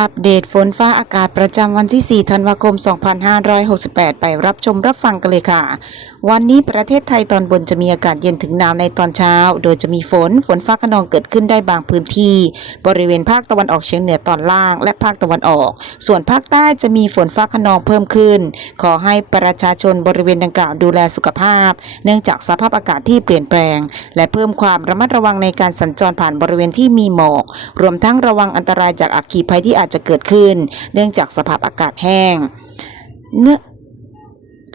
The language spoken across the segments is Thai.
อัปเดตฝนฟ้าอากาศประจำวันที่ 4 ธันวาคม 2568 ไปรับชมรับฟังกันเลยค่ะ วันนี้ประเทศไทยตอนบนจะมีอากาศเย็นถึงหนาวในตอนเช้า โดยจะมีฝนฝนฟ้าขนองเกิดขึ้นได้บางพื้นที่ บริเวณภาคตะวันออกเฉียงเหนือตอนล่าง และภาคตะวันออก ส่วนภาคใต้จะมีฝนฟ้าขนองเพิ่มขึ้น ขอให้ประชาชนบริเวณดังกล่าวดูแลสุขภาพ เนื่องจากสภาพอากาศที่เปลี่ยนแปลง และเพิ่มความระมัดระวังในการสัญจรผ่านบริเวณที่มีหมอก รวมทั้งระวังอันตรายจากอัคคีภัยที่อาจจะเกิดขึ้น เนื่องจากสภาพอากาศแห้งเนื่อง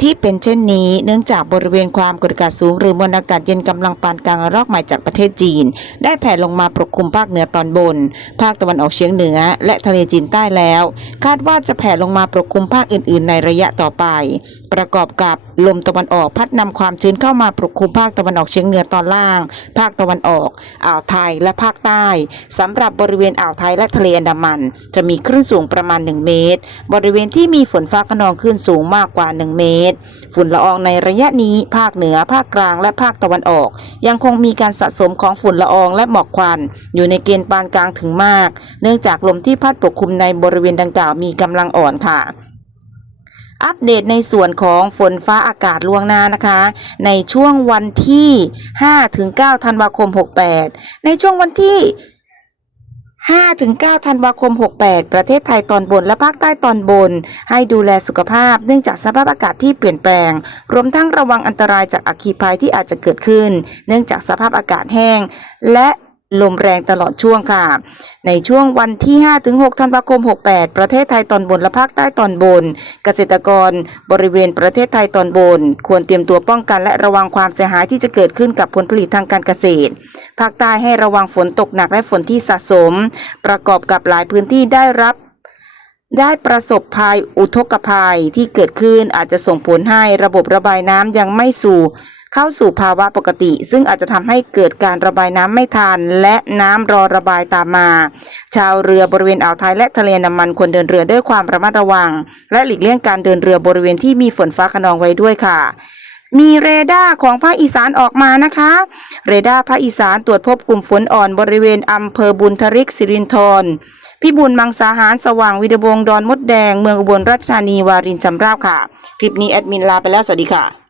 ที่เป็นเช่นนี้เนื่องจากบริเวณความกดอากาศสูง หรือมวลอากาศเย็นกำลังปานกลางระลอกใหม่จากประเทศจีน ได้แผ่ลงมาปกคลุมภาคเหนือตอนบน ภาคตะวันออกเฉียงเหนือ และทะเลจีนใต้แล้ว คาดว่าจะแผ่ลงมาปกคลุมภาคอื่น ๆ ในระยะต่อไป ประกอบกับลมตะวันออกพัดนำความชื้นเข้ามาปกคลุมภาคตะวันออกเฉียงเหนือตอนล่าง ภาคตะวันออก อ่าวไทยและภาคใต้สำหรับบริเวณอ่าวไทยและทะเลอันดามัน จะมีคลื่นสูงประมาณ 1 เมตร บริเวณที่มีฝนฟ้าขนองคลื่นสูงมากกว่า 1 เมตรฝุ่นละอองในระยะนี้ ภาคเหนือ ภาคกลาง และภาคตะวันออก ยังคงมีการสะสมของฝุ่นละอองและหมอกควัน อยู่ในเกณฑ์ปานกลางถึงมาก เนื่องจากลมที่พัดปกคลุมในบริเวณดังกล่าวมีกำลังอ่อนค่ะอัปเดตในส่วนของฝนฟ้าอากาศล่วงหน้านะคะ ในช่วงวันที่5ถึง9ธันวาคม 68 ในช่วงวันที่ 5-9 ธันวาคม 68 ประเทศไทยตอนบนและภาคใต้ตอนบน ให้ดูแลสุขภาพเนื่องจากสภาพอากาศที่เปลี่ยนแปลง รวมทั้งระวังอันตรายจากอัคคีภัยที่อาจจะเกิดขึ้น เนื่องจากสภาพอากาศแห้ง และ ลมแรงตลอดช่วงค่ะ ในช่วงวันที่ 5-6 ธันวาคม 68 ประเทศไทยตอนบนและภาคใต้ตอนบน เกษตรกรบริเวณประเทศไทยตอนบน ควรเตรียมตัวป้องกันและระวังความเสียหายที่จะเกิดขึ้นกับผลผลิตทางการเกษตร ภาคใต้ให้ระวังฝนตกหนักและฝนที่สะสม ประกอบกับหลายพื้นที่ได้รับได้ประสบภัยอุทกภัยที่เกิดขึ้นอาจจะส่งผลให้ระบบระบายน้ำยังไม่สู่ เข้าสู่ภาวะปกติ ซึ่งอาจจะทำให้เกิดการระบายน้ำไม่ทัน และน้ำรอระบายตามมา ชาวเรือบริเวณอ่าวไทยและทะเลน้ำมันควรเดินเรือด้วยความระมัดระวัง และหลีกเลี่ยงการเดินเรือบริเวณที่มีฝนฟ้าขนองไว้ด้วยค่ะมีเรดาร์ของภาคอีสานออกมานะคะ เรดาร์ภาคอีสานตรวจพบกลุ่มฝนอ่อนบริเวณอำเภอบุญทริกสิรินธรพิบูลมังสาหารสว่างวิดวงดอนมดแดง เมืองอุบลราชธานีวารินจำราบค่ะ คลิปนี้แอดมินลาไปแล้ว สวัสดีค่ะ